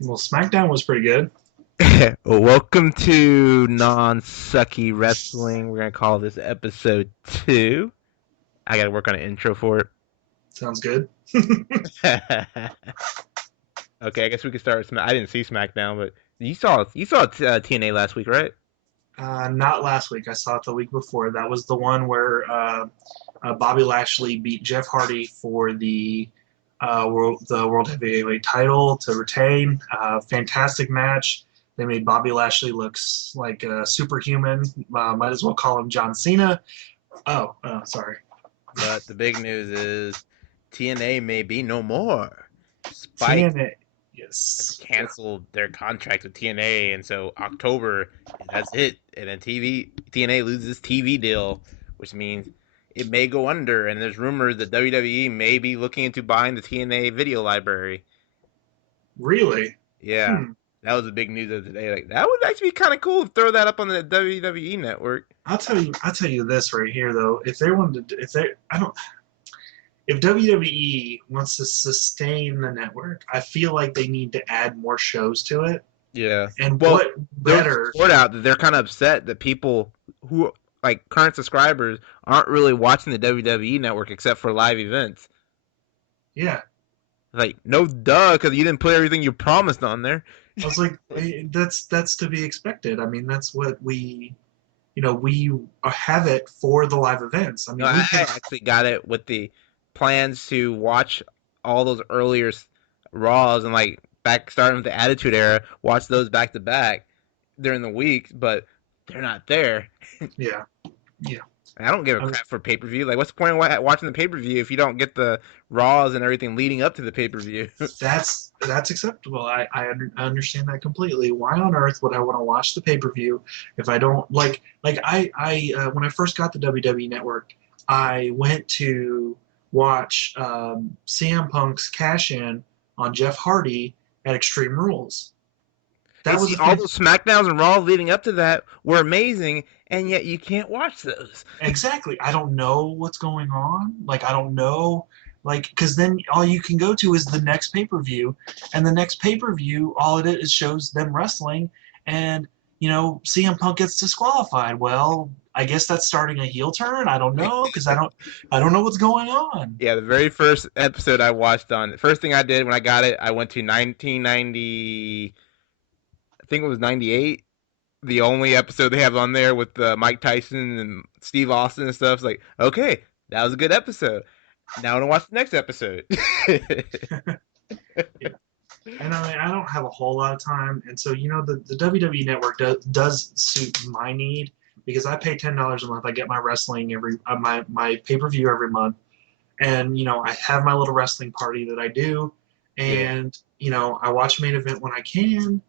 Well, SmackDown was pretty good. Welcome to Non-Sucky Wrestling. We're gonna call this episode 2. I gotta work on an intro for Sounds good. it. Okay, I guess we can start with I didn't see SmackDown, but you saw TNA last week, right? Not last week. I saw it the week before. That was the one where Bobby Lashley beat Jeff Hardy for the World Heavyweight title to retain. Fantastic match. They made Bobby Lashley looks like a superhuman. Might as well call him John Cena. Oh, sorry. But the big news is TNA may be no more. Spike TNA. has Yes. Yeah. canceled their contract with TNA, and so October, that's it. And then TNA loses TV deal, which means it may go under. And there's rumors that WWE may be looking into buying the TNA video library. Really? Yeah, Hmm. that was the big news of today. Like that would actually be kind of cool to throw that up on the WWE network. I'll tell you this right here though. If they wanted to, if they, I don't, if WWE wants to sustain the network, I feel like they need to add more shows to it. Yeah. And Well, what there was a better? report out that they're kind of upset that people who like current subscribers aren't really watching the WWE network except for live events. Yeah, Like, no duh, because you didn't put everything you promised on there. I was like, that's to be expected. I mean, that's what we have it for the live events. I No, mean, we I pay. actually got it with the plans to watch all those earlier Raws and like back starting with the Attitude Era, watch those back to back during the week, but they're not there. Yeah, yeah. I don't give a I mean, crap for pay per view. Like, what's the point of watching the pay per view if you don't get the Raws and everything leading up to the pay per view? that's acceptable. I understand that completely. Why on earth would I want to watch the pay per view if I don't like I when I first got the WWE Network, I went to watch CM Punk's cash in on Jeff Hardy at Extreme Rules. And That was see, a all fan- those SmackDowns and Raws leading up to that were amazing, and yet you can't watch those. exactly. I don't know what's going on. Like I don't know. Like, because then all you can go to is the next pay per view, and the next pay per view, all it is shows them wrestling, and CM Punk gets disqualified. Well, I guess that's starting a heel turn. I don't know because I don't know what's going on. Yeah, the very first episode I watched on, the first thing I did when I got it, I went to 1990, I think it was 98. The only episode they have on there with Mike Tyson and Steve Austin and stuff. It's like, okay, that was a good episode. Now I want to watch the next episode. Yeah. And I don't have a whole lot of time, and so the WWE Network does suit my need because I pay $10 a month. I get my wrestling my pay per view every month, and I have my little wrestling party that I do, Yeah. and I watch main event when I can.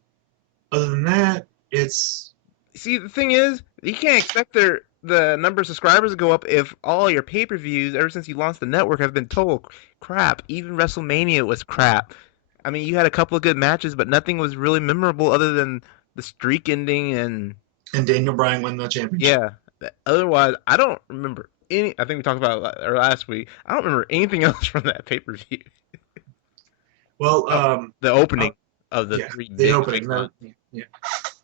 Other than that, it's See, the thing is, you can't expect the number of subscribers to go up if all your pay per views ever since you launched the network have been total crap. Even WrestleMania was crap. I mean, you had a couple of good matches, but nothing was really memorable other than the streak ending and and Daniel Bryan win the championship. yeah. Otherwise, I don't remember any. I think we talked about it last week. I don't remember anything else from that pay per view. Well, Oh, the uh, opening of the yeah, three the big opening. icons. Yeah,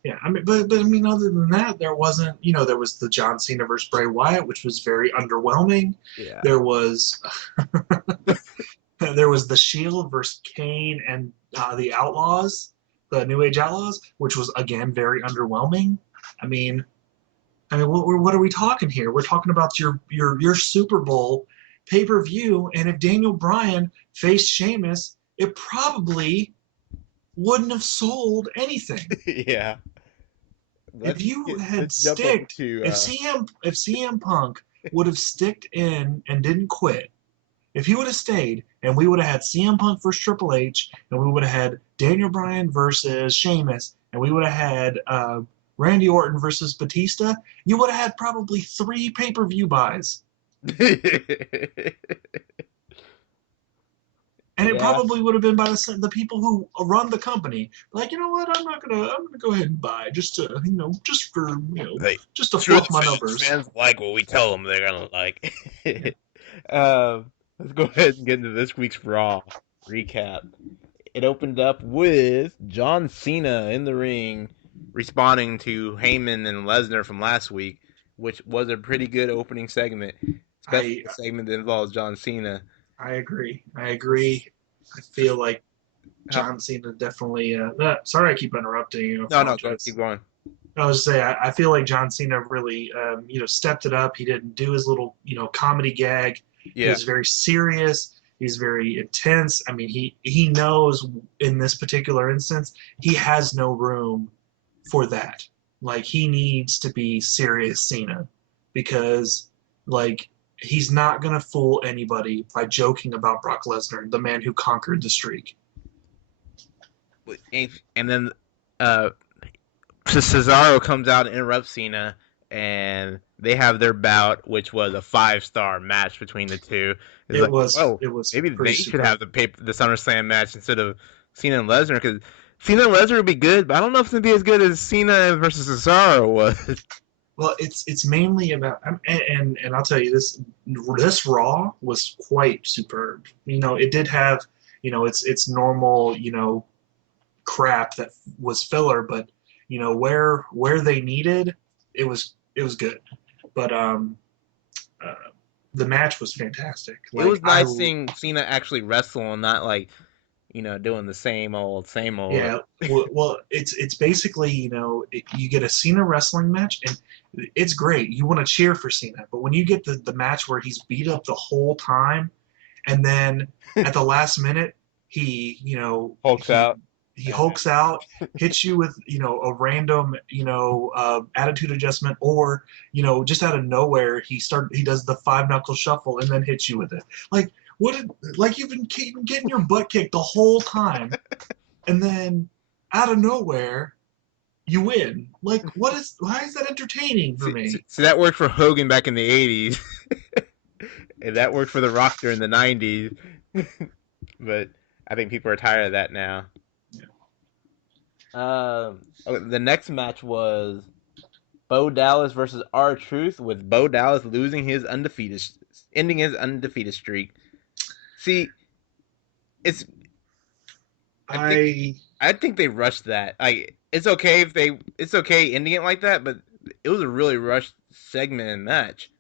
yeah. I mean, but I mean, other than that, there wasn't. There was the John Cena versus Bray Wyatt, which was very underwhelming. Yeah. There was there was the Shield versus Kane and the Outlaws, the New Age Outlaws, which was again very underwhelming. I mean, what are we talking here? We're talking about your Super Bowl pay per view, and if Daniel Bryan faced Sheamus, it probably wouldn't have sold anything. Yeah. If you had Let's jump over sticked, to if CM Punk would have sticked in and didn't quit, if he would have stayed, and we would have had CM Punk versus Triple H, and we would have had Daniel Bryan versus Sheamus, and we would have had Randy Orton versus Batista, you would have had probably 3 pay-per-view buys, and it yeah. probably would have been by the people who run the company. Like, you know what? I'm gonna go ahead and buy just to just for Like, just to true fluff my numbers. fans like what we tell them they're gonna like. Yeah. Let's go ahead and get into this week's Raw recap. it opened up with John Cena in the ring, responding to Heyman and Lesnar from last week, which was a pretty good opening segment, especially I the segment that involves John Cena. I agree. I agree. I feel like How, John Cena definitely. Sorry, I keep interrupting you. I no, go apologize. keep going. I was say I feel like John Cena really, stepped it up. He didn't do his little, comedy gag. He Yeah, was very serious. He's very intense. I mean, he knows in this particular instance he has no room for that. Like he needs to be serious Cena because like he's not gonna fool anybody by joking about Brock Lesnar, the man who conquered the streak. and then uh, Cesaro comes out and interrupts Cena, and they have their bout, which was a 5-star match between the two. It's It like, was whoa, it was maybe pretty they should superb. have the Summerslam match instead of Cena and Lesnar, because Cena and Lesnar would be good, but I don't know if it's gonna be as good as Cena versus Cesaro was. Well, it's mainly about and I'll tell you this Raw was quite superb. It did have its normal crap that was filler, but where they needed it was good. But uh, the match was fantastic. It Like was nice seeing Cena actually wrestle and not like doing the same old. yeah, well, it's basically you get a Cena wrestling match and it's great. You want to cheer for Cena, but when you get the match where he's beat up the whole time, and then at the last minute he Hulks out. he hulks out, hits you with a random attitude adjustment, or just out of nowhere he does the five knuckle shuffle and then hits you with it. Like what? Like you've been getting your butt kicked the whole time, and then out of nowhere you win. Like why is that entertaining for me? See, that worked for Hogan back in the '80s, and that worked for The Rock during the '90s. But I think people are tired of that now. Yeah. Okay, the next match was Bo Dallas versus R-Truth, with Bo Dallas ending his undefeated streak. See, it's I think I I think they rushed that. Like it's okay ending it like that, but it was a really rushed segment and match.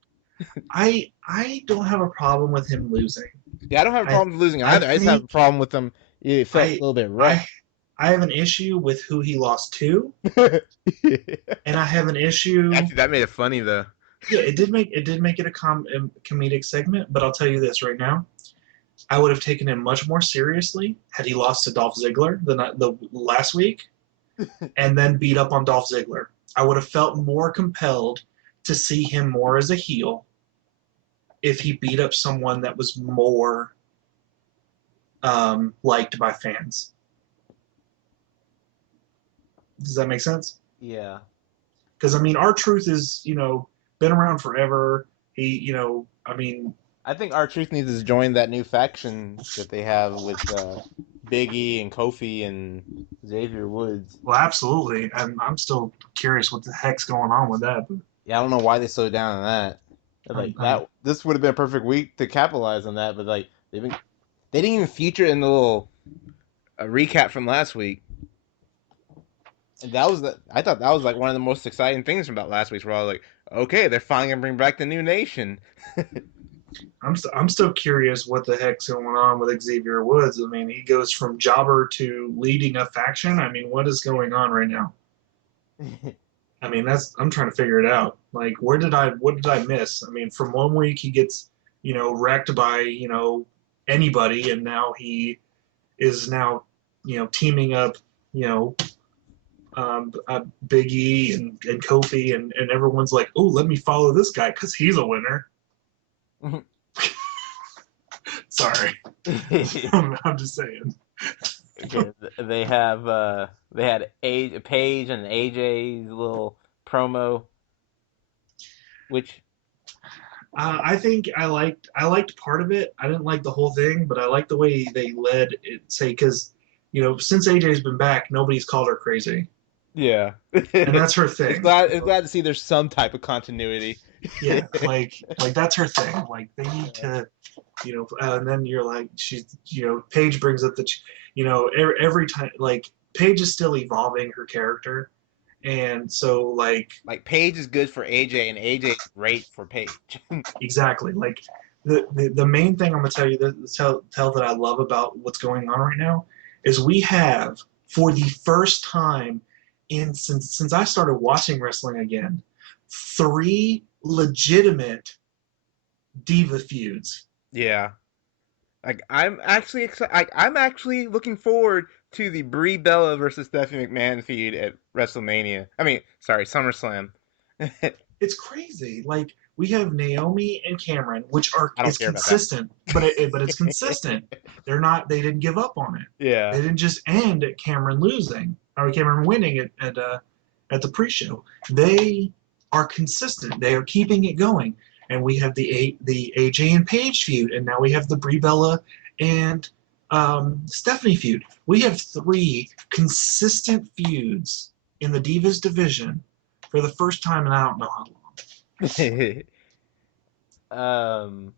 I don't have a problem with him losing. Yeah, I don't have a I problem with losing I either. I just have a think problem with them. It felt a I little bit I rushed. I have an issue with who he lost to, Actually, and I have an issue. that made it funny though. Yeah, it did make it a comedic segment, but I'll tell you this right now. I would have taken him much more seriously had he lost to Dolph Ziggler the last week and then beat up on Dolph Ziggler. I would have felt more compelled to see him more as a heel if he beat up someone that was more liked by fans. Does that make sense? Yeah, Because I mean, R-Truth is been around forever. He I mean, I think R-Truth needs to join that new faction that they have with Big E and Kofi and Xavier Woods. well, absolutely. I'm still curious what the heck's going on with that. But Yeah, I don't know why they slowed down on that. I'm, Like I'm that, this would have been a perfect week to capitalize on that. But like they didn't even feature it in the little recap from last week. And I thought that was like one of the most exciting things about last week's Raw. Like, okay, they're finally gonna bring back the new nation. I'm still curious what the heck's going on with Xavier Woods. I mean, he goes from jobber to leading a faction. I mean, what is going on right now? I mean, I'm trying to figure it out. Like, what did I miss? I mean, from one week he gets wrecked by anybody, and now he is now teaming up you know Big E and Kofi, and everyone's like, oh, let me follow this guy because he's a winner. Sorry, I'm just saying. Okay, they had Paige and AJ's little promo, which I think I liked part of it. I didn't like the whole thing, but I liked the way they led it. Say because since AJ's been back, nobody's called her crazy, yeah, and that's her thing. it's glad to see there's some type of continuity. Yeah, like that's her thing. Like they need to, and then you're like, Paige brings up that, every time, like Paige is still evolving her character, and so like Like Paige is good for AJ, and AJ is great for Paige. exactly like the main thing I'm gonna tell you tell that I love about what's going on right now is we have for the first time in since I started watching wrestling again, three legitimate diva feuds. Yeah. Like I'm actually I'm actually looking forward to the Brie Bella versus Stephanie McMahon feud at WrestleMania. I mean, sorry, SummerSlam. I It's crazy. Like we have Naomi and Cameron, which don't is care about that. consistent, but it's consistent. They didn't give up on it. Yeah. They didn't just end at Cameron losing or Cameron winning at the pre-show. They are consistent. They are keeping it going. And we have the AJ and Paige feud, and now we have the Brie Bella and Stephanie feud. We have three consistent feuds in the Divas division for the first time in I don't know how long. um,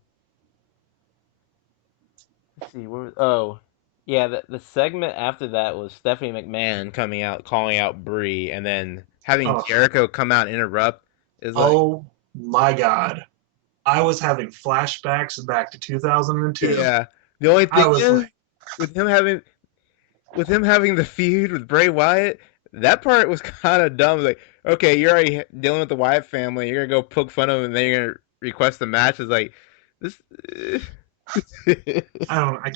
let's see. Oh, yeah. The segment after that was Stephanie McMahon coming out, calling out Brie, and then having Oh, Jericho come out and interrupt is like, oh my God. I was having flashbacks back to 2002. yeah. The only I thing was is, like, with him having the feud with Bray Wyatt, that part was kind of dumb. Like, okay, you're already dealing with the Wyatt family. You're gonna go poke fun of him, and then you're gonna request a match. It's like this. I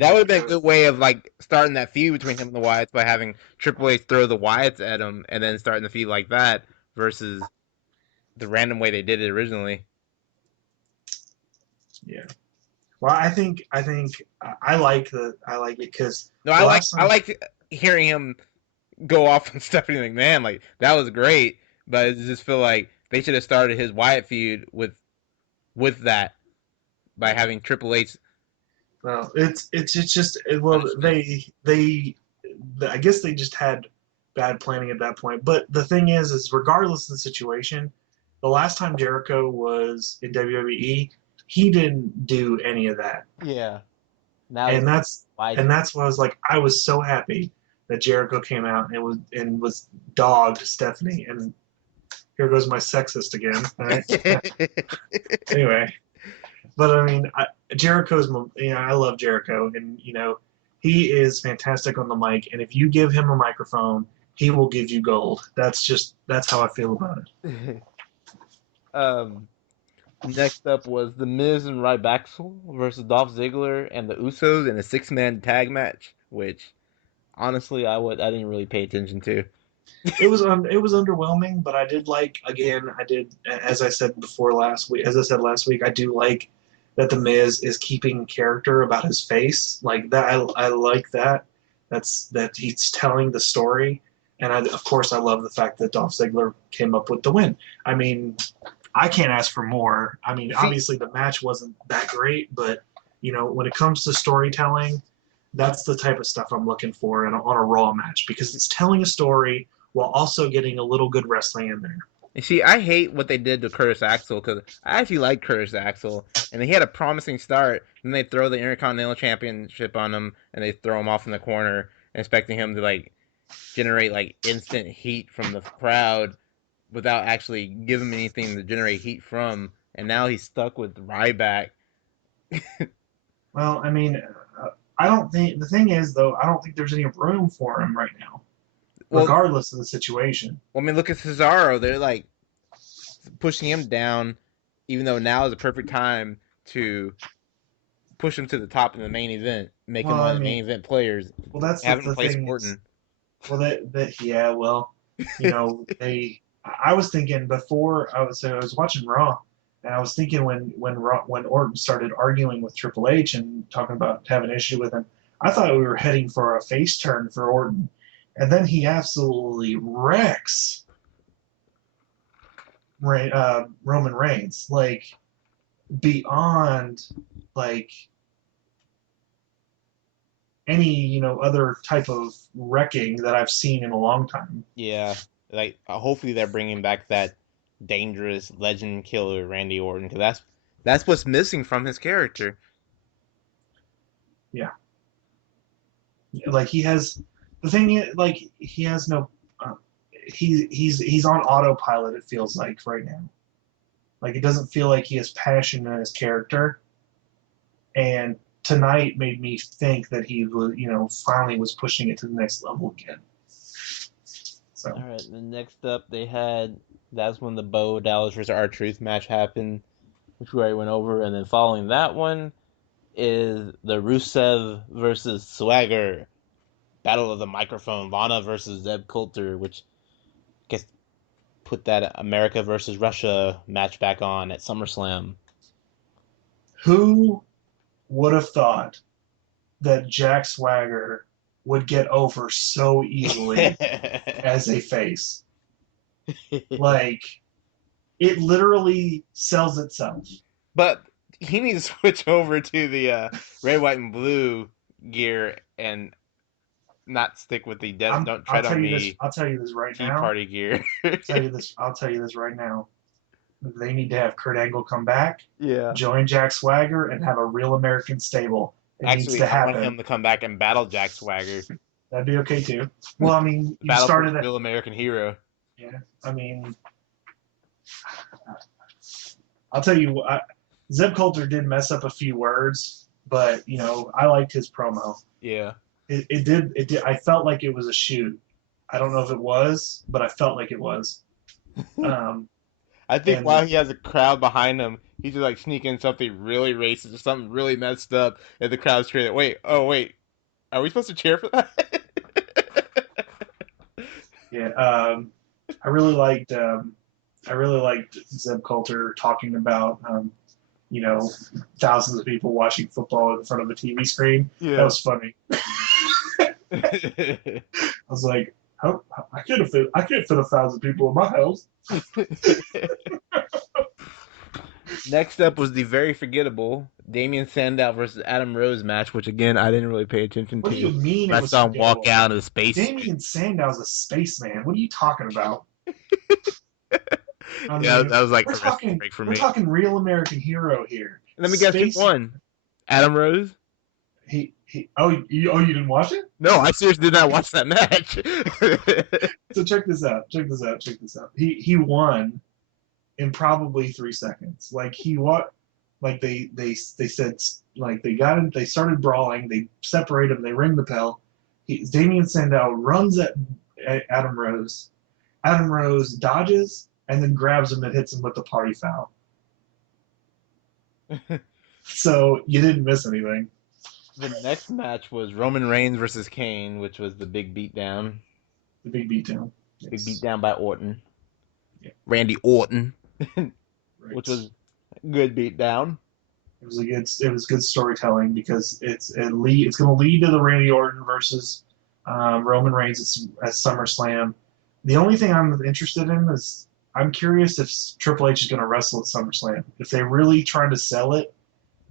That would can't have been a do it. good way of like starting that feud between him and the Wyatts by having Triple H throw the Wyatts at him and then starting the feud like that versus the random way they did it originally. Yeah. Well, I like it because No, the last I time, like hearing him go off on Stephanie McMahon. Like that was great, but I just feel like they should have started his Wyatt feud with that by yeah. having Triple H Well, it's just well punishment. I guess they just had bad planning at that point. But the thing is regardless of the situation, the last time Jericho was in WWE, he didn't do any of that, Yeah. Now he's and why do? that's why I was so happy that Jericho came out and was dogged Stephanie. And here goes my sexist again. All right. Anyway, but I mean, Jericho's, I love Jericho, and he is fantastic on the mic. And if you give him a microphone, he will give you gold. That's how I feel about it. um. Next up was The Miz and Ryback versus Dolph Ziggler and the Usos in a six-man tag match, which honestly I didn't really pay attention to. It was underwhelming, but I did like again. I did as I said before last week. As I said last week, I do like that the Miz is keeping character about his face like that. I like that. That he's telling the story, and of course I love the fact that Dolph Ziggler came up with the win. I mean, I can't ask for more. I mean, See, obviously the match wasn't that great, but when it comes to storytelling, that's the type of stuff I'm looking for on a Raw match because it's telling a story while also getting a little good wrestling in there. I hate what they did to Curtis Axel because I actually like Curtis Axel, and he had a promising start. Then they throw the Intercontinental Championship on him, and they throw him off in the corner, expecting him to like generate like instant heat from the crowd without actually giving him anything to generate heat from. And now he's stuck with Ryback. Well, I mean, I don't think the thing is though, I don't think there's any room for him right now, Well, regardless of the situation. I mean, look at Cesaro. They're like pushing him down, even though now is the perfect time to push him to the top in the main event, make him Well, one I of the mean, main event players, well, that's have him the place thing is, Orton. well, that yeah, well, I was thinking before I was watching Raw, and I was thinking when Orton started arguing with Triple H and talking about having an issue with him, I thought we were heading for a face turn for Orton, and then he absolutely wrecks Roman Reigns like beyond like any other type of wrecking that I've seen in a long time. Yeah, like hopefully they're bringing back that. dangerous legend killer Randy Orton, because that's what's missing from his character. Yeah, like he has the thing is, like he has no. Uh, he's on autopilot. It feels like right now. Like it doesn't feel like he has passion in his character. And tonight made me think that he was, finally was pushing it to the next level again. So All right, then next up that's when the Bo Dallas versus R-Truth match happened, which we already went over, and then following that one is the Rusev versus Swagger Battle of the Microphone, Lana versus Zeb Coulter, which I guess put that America versus Russia match back on at SummerSlam. who would have thought that Jack Swagger would get over so easily as a face? Like it literally sells itself. But he needs to switch over to the red, white, and blue gear and not stick with the "Don't I'll Tread tell on you this. Me" I'll tell you this right Tea now. Party gear. I'll tell you this right now. They need to have Kurt Angle come back, Yeah. join Jack Swagger, and have a real American stable. It needs Actually, to I want happen. him to come back and battle Jack Swagger. That'd be okay too. Well, I mean, you Battle for started the it. real American hero. Yeah. I mean, I'll tell you, Zeb Coulter did mess up a few words, but I liked his promo. Yeah. It did. It did. I felt like it was a shoot. I don't know if it was, but I felt like it was. Um, I think and while he has a crowd behind him, he's just like sneaking something really racist or something really messed up, and the crowd's cheering. Wait, oh wait, are we supposed to cheer for that? yeah, I really liked. I really liked Zeb Coulter talking about, you know, thousands of people watching football in front of a TV screen. That Yeah. was funny. I was like, oh, I can't fit 1,000 people in my house. Next up was the very forgettable Damian Sandow versus Adam Rose match, which again I didn't really pay attention What do you to. mean But it I was saw him walk forgettable? out of the space. Damian Sandow's a spaceman. What are you talking about? I Yeah, mean, that was like we're a wrestling talking break for we're me. talking real American hero here. Let me guess who Space. won. Adam Rose? He. Oh, you didn't watch it? No, I seriously did not watch that match. So check this out. Check this out. Check this out. He won in probably 3 seconds. Like he what? Like they said like they got him. They started brawling. They separate him. They ring the bell. Damian Sandow runs at Adam Rose. Adam Rose dodges and then grabs him and hits him with the party foul. So you didn't miss anything. The next match was Roman Reigns versus Kane, which was the big beatdown. The big beatdown. Big Yes. beatdown by Orton. Yeah. Randy Orton, Right. which was a good beatdown. It was good storytelling because it's going to lead to the Randy Orton versus Roman Reigns at SummerSlam. The only thing I'm interested in is I'm curious if Triple H is going to wrestle at SummerSlam. If they really try to sell it,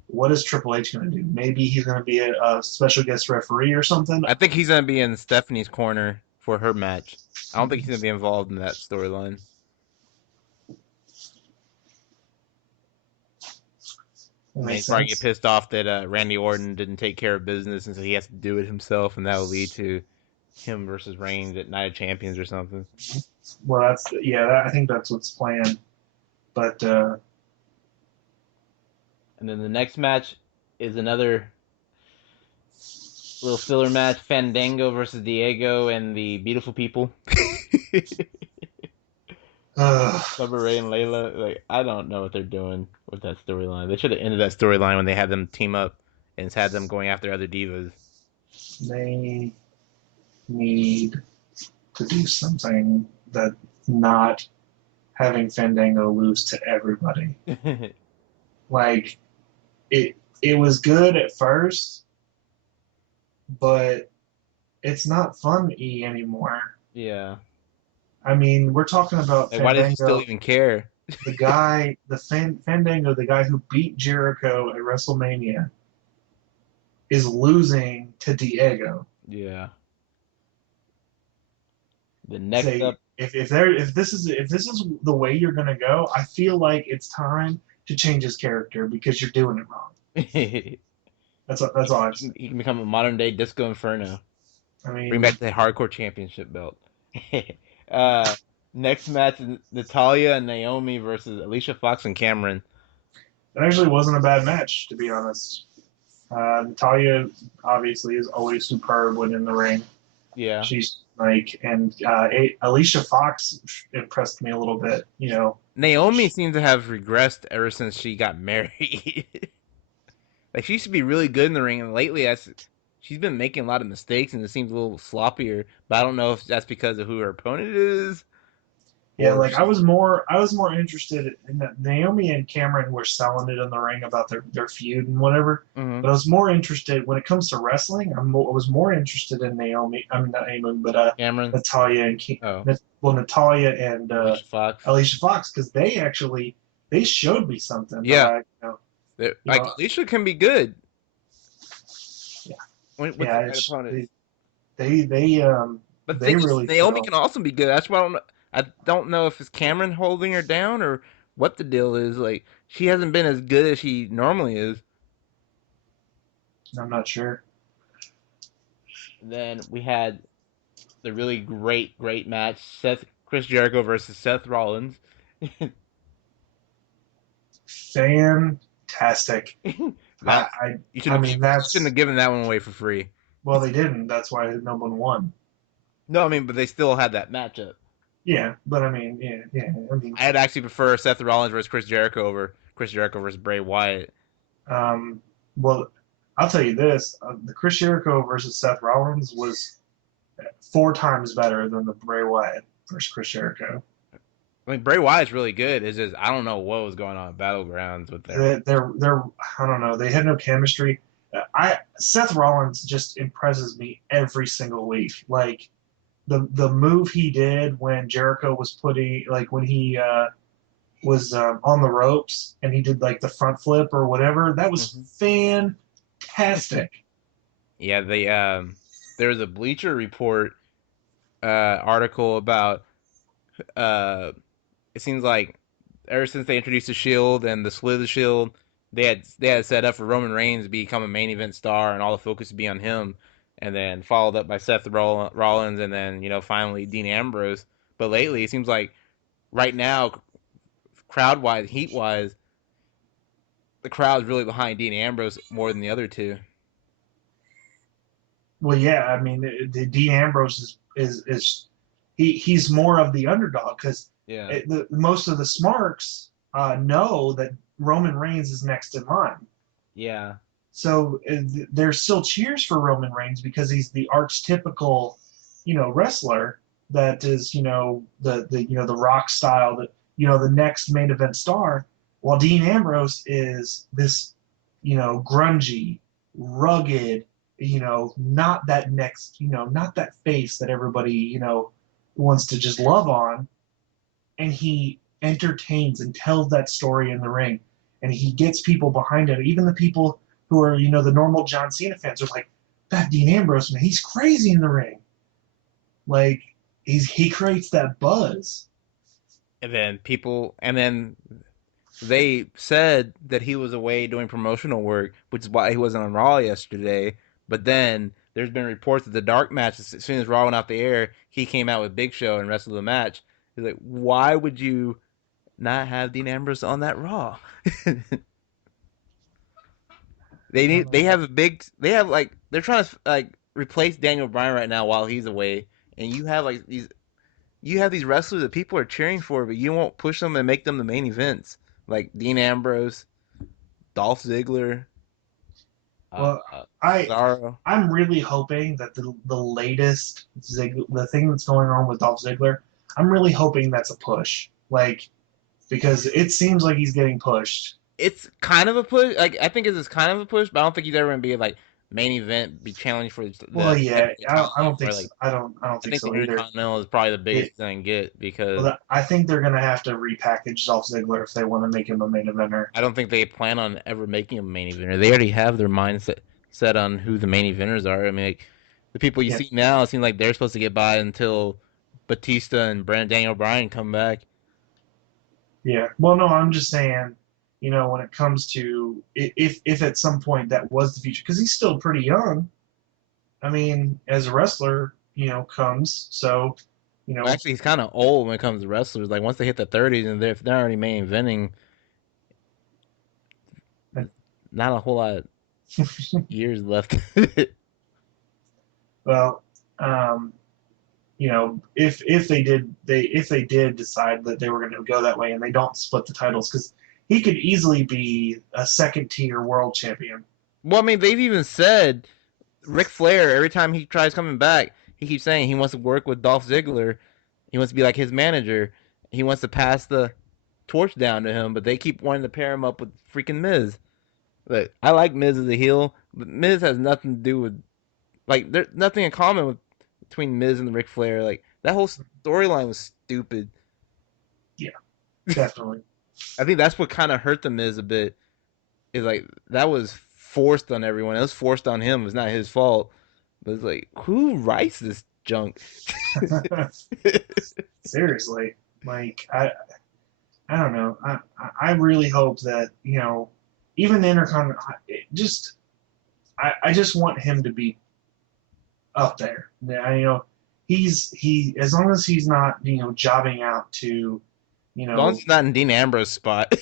what is Triple H going to do? Maybe he's going to be a special guest referee or something. I think he's gonna be in Stephanie's corner for her match. I don't think he's gonna be involved in that storyline. That I mean, he's makes probably get sense. pissed off that Randy Orton didn't take care of business, and so he has to do it himself, and that will lead to him versus Reigns at Night of Champions or something. Well, I think that's what's planned. But And then the next match is another little filler match: Fandango versus Diego and the Beautiful People. Summer Rae and Layla. Like, I don't know what they're doing with that storyline. They should have ended that storyline when they had them team up and had them going after other divas. they need to do something that not having Fandango lose to everybody. Like it was good at first, but it's not fun anymore. Yeah. I mean, we're talking about Like, why does he still Fandango, even care? Fandango, the guy who beat Jericho at WrestleMania, is losing to Diego. Yeah. The next Say up, if this is the way you're gonna go, I feel like it's time to change his character because you're doing it wrong. he That's all I have to say. he can become a modern day Disco Inferno. I Bring back mean, the hardcore championship belt. uh, Next match is Natalia and Naomi versus Alicia Fox and Cameron. it actually wasn't a bad match to be honest. Natalia obviously is always superb when in the ring. Yeah. She's like, and Alicia Fox impressed me a little bit. You know, Naomi seems to have regressed ever since she got married. Like she used to be really good in the ring, and lately she's been making a lot of mistakes, and it seems a little sloppier. But I don't know if that's because of who her opponent is, yeah, or like she's. I was more interested in that Naomi and Cameron were selling it in the ring about their feud and whatever. Mhm. But I was more interested when it comes to wrestling. I was more interested in Naomi. I mean not Naomi, but Cameron. Natalia and Oh, Natalia and Alicia Fox. Alicia Fox because they showed me something that Yeah, you like know Alicia can be good yeah with the yeah right opponents, but the they thing is, really put Naomi on. can also be good. That's why I don't know if it's Cameron holding her down or what the deal is. Like she hasn't been as good as she normally is. I'm not sure. Then we had the really great match: Chris Jericho versus Seth Rollins. Fantastic. I, That I you I shouldn't mean you shouldn't have given that one away for free. well they didn't. That's why no one won. No, I mean, but they still had that matchup. Yeah, but I mean I mean I'd actually prefer Seth Rollins versus Chris Jericho over Chris Jericho versus Bray Wyatt. um well I'll tell you this: the Chris Jericho versus Seth Rollins was 4 times better than the Bray Wyatt versus Chris Jericho. I mean, Bray Wyatt's really good. It's just I don't know what was going on at Battlegrounds with them. They're I don't know, they had no chemistry. I Seth Rollins just impresses me every single week. Like the move he did when Jericho was putting like when he was on the ropes and he did like the front flip or whatever. That was Hmm. fantastic. Yeah, there was a Bleacher Report article about uh it seems like ever since they introduced the Shield and the split of the Shield, they had set up for Roman Reigns to become a main event star and all the focus to be on him, and then followed up by Seth Rollins, and then finally Dean Ambrose. But lately, it seems like right now, crowd wise, heat wise, the crowd's really behind Dean Ambrose more than the other two. Well, yeah, I mean, Dean Ambrose is he's more of the underdog because Yeah, most of the smarks know that Roman Reigns is next in line. yeah, So there's still cheers for Roman Reigns because he's the archetypical, wrestler that is, the Rock style that the next main event star. While Dean Ambrose is this, grungy, rugged, not that next, not that face that everybody, wants to just love on, and he entertains and tells that story in the ring, and he gets people behind it. Even the people who are the normal John Cena fans are like, that Dean Ambrose man, he's crazy in the ring. Like he creates that buzz. and then they said that he was away doing promotional work, which is why he wasn't on Raw yesterday. But then there's been reports that the dark match, as soon as Raw went off the air, he came out with Big Show and wrestled the match. He's like, why would you not have Dean Ambrose on that Raw? I don't They know. have like they're trying to like replace Daniel Bryan right now while he's away, and you have these wrestlers that people are cheering for, but you won't push them and make them the main events, like Dean Ambrose, Dolph Ziggler, Well, I Cesaro. I'm really hoping that the latest the thing that's going on with Dolph Ziggler, I'm really hoping that's a push. Like because it seems like he's getting pushed. It's kind of a push. Like I think it's kind of a push, but I don't think he's ever gonna be like main event, be challenged for Well, the yeah, heavyweight I title. don't Or think so. like I don't I think think the so either. Intercontinental is probably the biggest It, he's gonna get because well, I think they're gonna have to repackage Dolph Ziggler if they want to make him a main eventer. I don't think they plan on ever making him a main eventer. They already have their mindset set on who the main eventers are. I mean, like, the people you Yeah, see now seem like they're supposed to get by until Batista and Daniel Bryan come back. Yeah. Well, no, I'm just saying, when it comes to if at some point that was the future, because he's still pretty young. I mean, as a wrestler, comes so, you Well, know, actually, he's kind of old when it comes to wrestlers. Like once they hit the 30s and if they're already main eventing, not a whole lot of years left. well, um, if they did decide that they were going to go that way and they don't split the titles, because he could easily be a second tier world champion. Well, I mean, they've even said Ric Flair, every time he tries coming back, he keeps saying he wants to work with Dolph Ziggler. He wants to be like his manager. He wants to pass the torch down to him, but they keep wanting to pair him up with freaking Miz. Like, I like Miz as a heel, but Miz has nothing to do with like there's nothing in common with between Miz and Ric Flair. Like that whole storyline was stupid. Yeah, definitely. I think that's what kind of hurt the Miz a bit. Is like that was forced on everyone. It was forced on him. It's not his fault. But it's like, who writes this junk? Seriously, like I don't know. I really hope that even the Intercon, just I just want him to be up there. Yeah, he as long as he's not jobbing out to As long as know it's not in Dean Ambrose spot.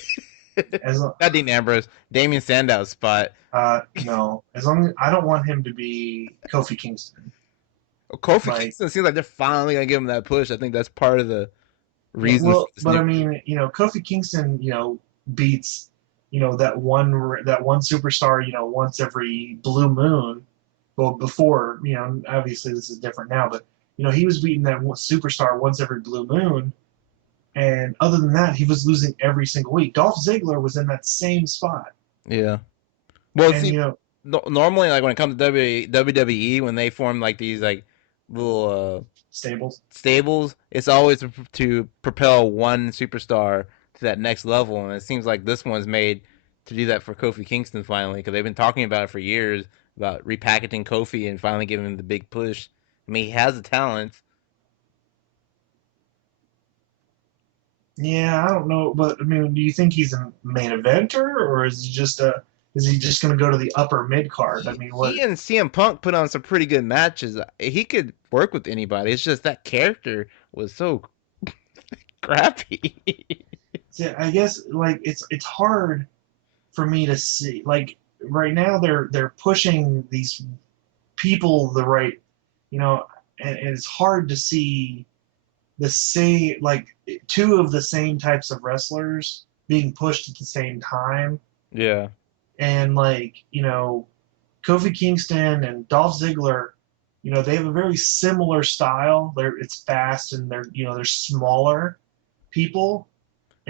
as Not Dean Ambrose, Damien Sandow's spot. no, as long as I don't want him to be Kofi Kingston. Kofi Like, Kingston seems like they're finally gonna give him that push. I think that's part of the yeah, reason for well, this but new. I mean, Kofi Kingston, beats that one superstar, once every blue moon. Well, before, obviously this is different now, but he was beating that superstar once every blue moon, and other than that, he was losing every single week. Dolph Ziggler was in that same spot, Yeah. Well, and see, normally like when it comes to WWE, when they form like these like little stables. stables, it's always to propel one superstar to that next level, and it seems like this one's made to do that for Kofi Kingston finally, because they've been talking about it for years about repackaging Kofi and finally giving him the big push. I mean, he has the talent. Yeah, I don't know, but I mean, do you think he's a main eventer, or is he just going to go to the upper mid card? I mean, what? He and CM Punk put on some pretty good matches. He could work with anybody. It's just that character was so crappy. See, I guess like it's hard for me to see. Like right now, they're pushing these people the right, you know, and it's hard to see the same like two of the same types of wrestlers being pushed at the same time, Yeah. and like Kofi Kingston and Dolph Ziggler, they have a very similar style. It's fast and they're smaller people,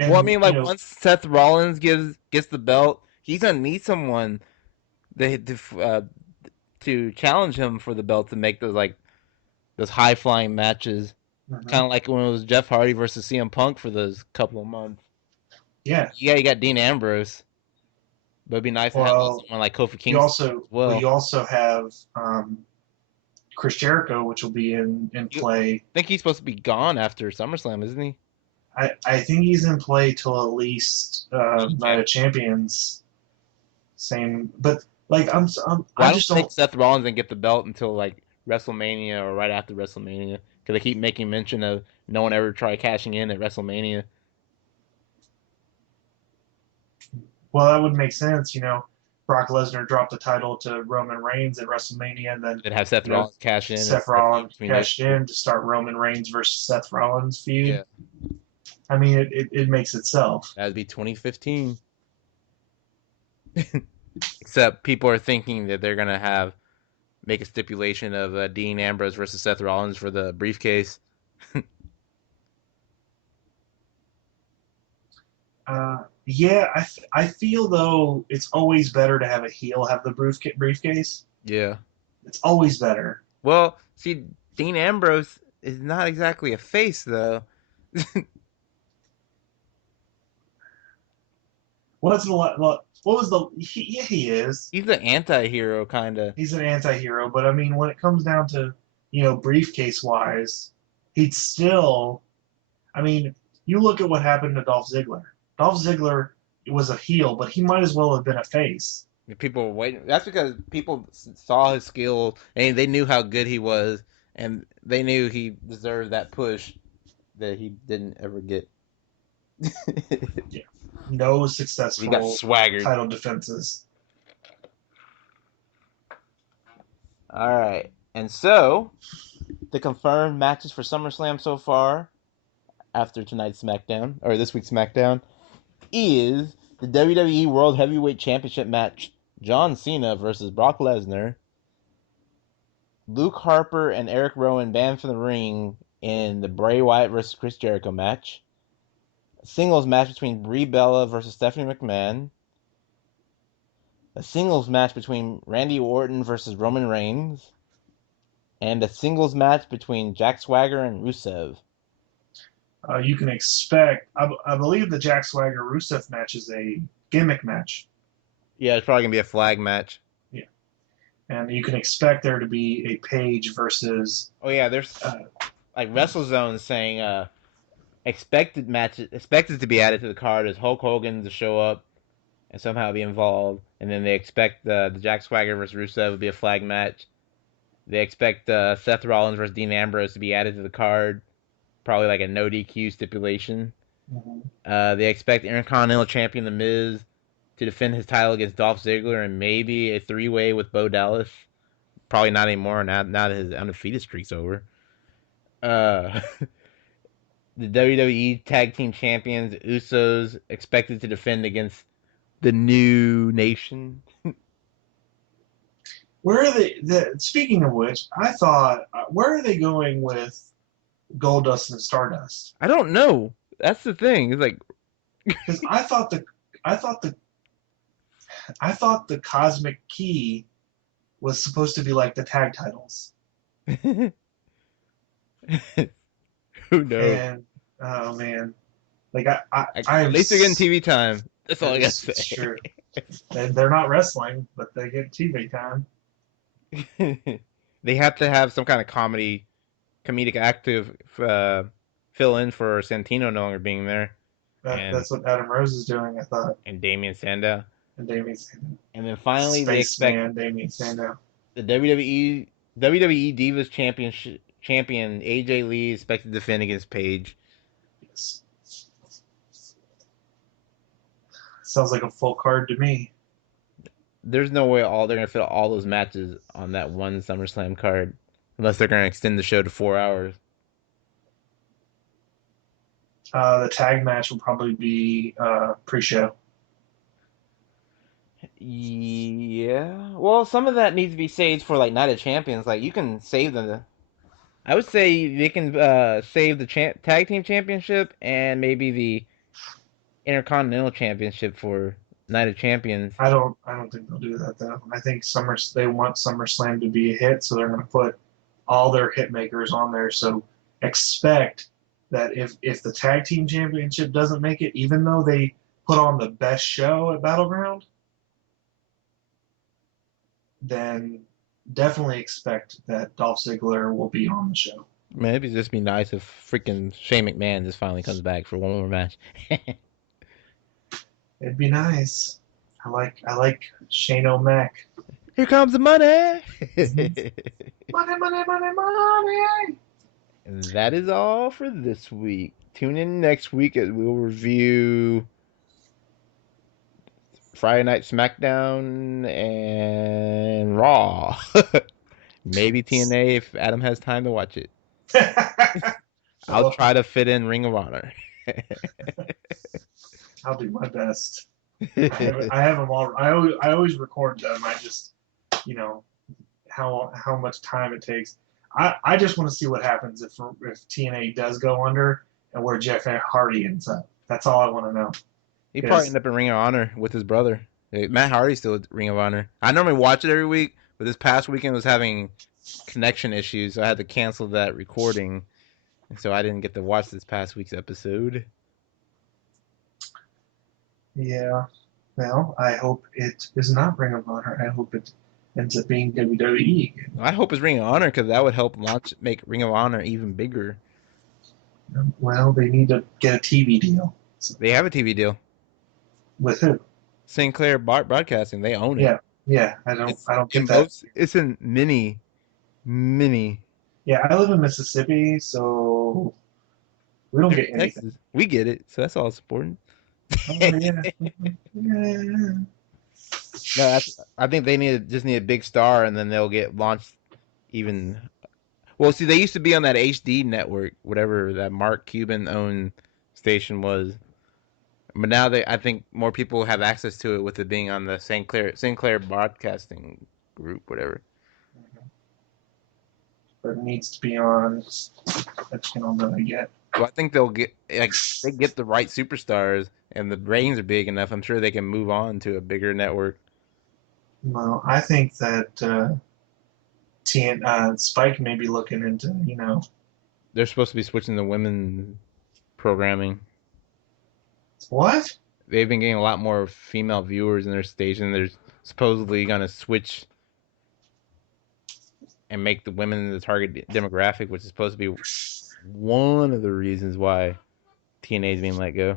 Well, I and mean, like once Seth Rollins gets the belt, he's gonna need someone to challenge him for the belt to make those high flying matches. mhm. Kind of like when it was Jeff Hardy versus CM Punk for those couple of months. Yeah. Yeah, you got Dean Ambrose, but it'd be nice to have Well, someone like Kofi you Kingston also as well well. you also have Chris Jericho, which will be in You play. think he's supposed to be gone after SummerSlam, isn't he? I think he's in play till at least Night Okay. of Champions. Same, but like I Why don't just they take don't. Seth Rollins and get the belt until like WrestleMania or right after WrestleMania? Because they keep making mention of no one ever tried cashing in at WrestleMania. Well, that would make sense. Brock Lesnar dropped the title to Roman Reigns at WrestleMania, and then They'd have Seth you know Rollins cash in and Seth start a feud Rollins between those cashed two. in to start Roman Reigns versus Seth Rollins feud. Yeah, I mean, it makes itself. that'd be 2015. Except people are thinking that they're gonna have make a stipulation of Dean Ambrose versus Seth Rollins for the briefcase. Yeah, I feel though it's always better to have a heel have the briefcase. Yeah. It's always better. Well, see, Dean Ambrose is not exactly a face though. What's the what was the yeah, he is. He's the anti-hero kind of. He's an anti-hero, but I mean when it comes down to briefcase wise, he'd still. I mean, you look at what happened to Dolph Ziggler. Dolph Ziggler was a heel, but he might as well have been a face. People were waiting. That's because people saw his skill and they knew how good he was, and they knew he deserved that push that he didn't ever get. Yeah. No He got successful swaggered. title defenses. All right, and so the confirmed matches for SummerSlam so far after tonight's SmackDown or this week's SmackDown is the WWE World Heavyweight Championship match: John Cena versus Brock Lesnar. Luke Harper and Eric Rowan banned from the ring in the Bray Wyatt versus Chris Jericho match. A singles match between Brie Bella versus Stephanie McMahon. A singles match between Randy Orton versus Roman Reigns. And a singles match between Jack Swagger and Rusev. You can expect. I believe the Jack Swagger Rusev match is a gimmick match. Yeah, it's probably gonna be a flag match. Yeah, and you can expect there to be a Page versus. Oh yeah, there's like WrestleZone saying expected to be added to the card is Hulk Hogan to show up and somehow be involved, and then they expect the Jack Swagger versus Rusev would be a flag match. They expect Seth Rollins versus Dean Ambrose to be added to the card, probably like a no DQ stipulation. Mhm. They expect Intercontinental Champion The Miz to defend his title against Dolph Ziggler and maybe a three-way with Bo Dallas. Probably not anymore now that his undefeated streak's over. Uh, the WWE Tag Team Champions, Usos, expected to defend against the New Nation. Where are they? Speaking of which, I thought, where are they going with Goldust and Stardust? I don't know. That's the thing. It's like Because I thought the, I thought the Cosmic Key was supposed to be like the tag titles, who knows? and oh man, like I At am. least they're getting TV time. That's all I gotta It's say. true. They're not wrestling, but they get TV time. They have to have some kind of comedic active fill in for Santino no longer being there, and That's what Adam Rose is doing, I thought. Damien Sandow. And Damien Sandow. And then finally, they expect Spaceman Damien Sandow. the WWE Divas champion AJ Lee is expected to defend against Paige. Yes. Sounds like a full card to me. There's no way they're gonna fit all those matches on that one SummerSlam card, unless they're gonna extend the show to 4 hours. The tag match will probably be pre-show. Yeah. Well, some of that needs to be saved for like Night of Champions. Like you can save them. I would say they can save the tag team championship and maybe the Intercontinental Championship for Night of Champions. I don't think they'll do that though. I think they want SummerSlam to be a hit, so they're going to put all their hit makers on there. So expect that if the tag team championship doesn't make it, even though they put on the best show at Battleground, then definitely expect that Dolph Ziggler will be on the show. Man, it'd just be nice if freaking Shane McMahon just finally comes back for one more match. It'd be nice. I like Shane O'Mac. Here comes the money. Money, money, money, money. And that is all for this week. Tune in next week as we'll review Friday Night SmackDown and Raw. Maybe TNA if Adam has time to watch it. I'll try to fit in Ring of Honor. I'll do my best. I have them all. I always record them. I just, you know, how much time it takes. I just want to see what happens if TNA does go under and where Jeff Hardy ends up. That's all I want to know. He probably end up in Ring of Honor with his brother. Matt Hardy's still at Ring of Honor. I normally watch it every week, but this past weekend was having connection issues, so I had to cancel that recording. So I didn't get to watch this past week's episode. Yeah. Well, I hope it is not Ring of Honor. I hope it ends up being WWE. I hope it's Ring of Honor because that would help make Ring of Honor even bigger. Well, they need to get a TV deal. So, They have a TV deal. with who? Sinclair Broadcasting. They own it. Yeah, yeah. It's I don't in get that. most. It's in mini. Yeah, I live in Mississippi, so we don't They're get in anything. Texas. We get it, so that's all it's important. Oh yeah, yeah. No, I think they need a big star, and then they'll get launched even. Well, see, they used to be on that HD network, whatever that Mark Cuban owned station was. But now I think more people have access to it with it being on the Sinclair Broadcasting Group, whatever. But it needs to be on a channel that I get. Well, I think they'll get like they get the right superstars and the ratings are big enough. I'm sure they can move on to a bigger network. Well, I think that Spike may be looking into, They're supposed to be switching to women programming. what? They've been getting a lot more female viewers in their station. They're supposedly gonna switch and make the women the target demographic, which is supposed to be one of the reasons why TNA is being let go.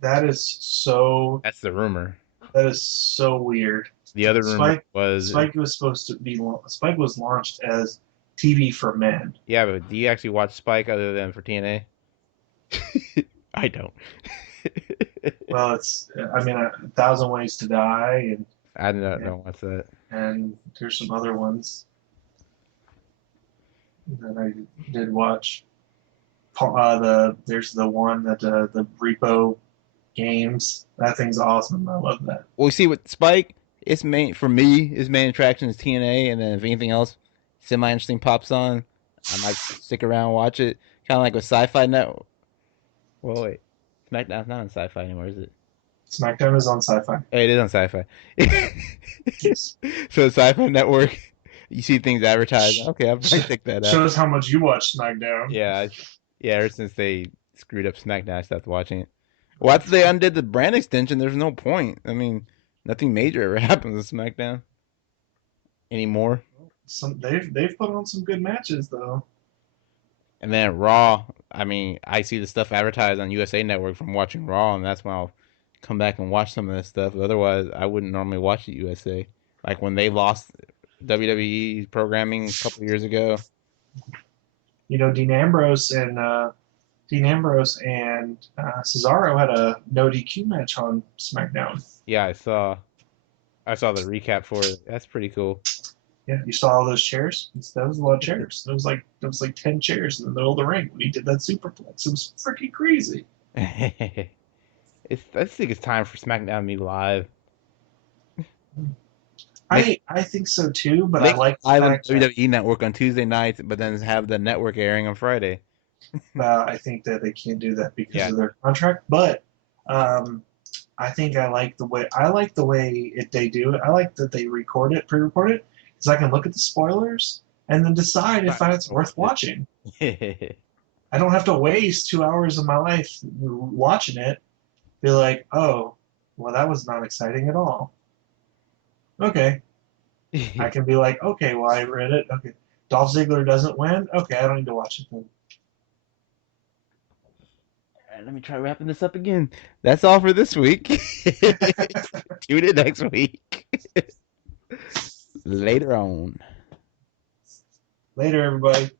That is so. That's the rumor. That is so weird. The other rumor Spike was, Spike was supposed to be Spike was launched as TV for men. yeah, but do you actually watch Spike other than for TNA? I don't. Well, it's I mean a thousand ways to die I don't and know what's that. and there's some other ones that I did watch. There's the one that the Repo games. That thing's awesome. I love that. Well, you see, with Spike, it's main for me. His main attraction is TNA, and then if anything else semi interesting pops on, I might stick around and watch it. Kind of like with Sci-Fi Net. Well, wait, SmackDown's not on Sci-Fi anymore, is it? SmackDown is on Sci-Fi. Oh, it is on Sci-Fi. Yes. So Sci-Fi Network, you see things advertised. Okay, I'll probably check that out. Shows how much you watch SmackDown. Yeah, yeah. Ever since they screwed up SmackDown, I stopped watching it. Well, after they undid the brand extension, there's no point. I mean, nothing major ever happens with SmackDown anymore. They've put on some good matches though. And then Raw, I mean, I see the stuff advertised on USA Network from watching Raw, and that's when I'll come back and watch some of this stuff. Otherwise, I wouldn't normally watch it USA. Like when they lost WWE programming a couple years ago. Dean Ambrose and Cesaro had a no DQ match on SmackDown. Yeah, I saw the recap for it. That's pretty cool. Yeah, you saw all those chairs. That was a lot of chairs. There was like 10 chairs in the middle of the ring when he did that superplex. It was freaking crazy. I think it's time for SmackDown to be live. I think so too, but I Make like the live on fact the that WWE Network on Tuesday nights, but then have the network airing on Friday. I think that they can't do that because Yeah. of their contract. But I think I like the way they do it. I like that they pre-record it, because I can look at the spoilers and then decide if it's worth watching. I don't have to waste 2 hours of my life watching it. Be like, oh, well, that was not exciting at all. Okay, I can be like, okay, well, I read it. Okay, Dolph Ziggler doesn't win. Okay, I don't need to watch it then. Let me try wrapping this up again. That's all for this week. Tune in next week. Later on. Later, everybody.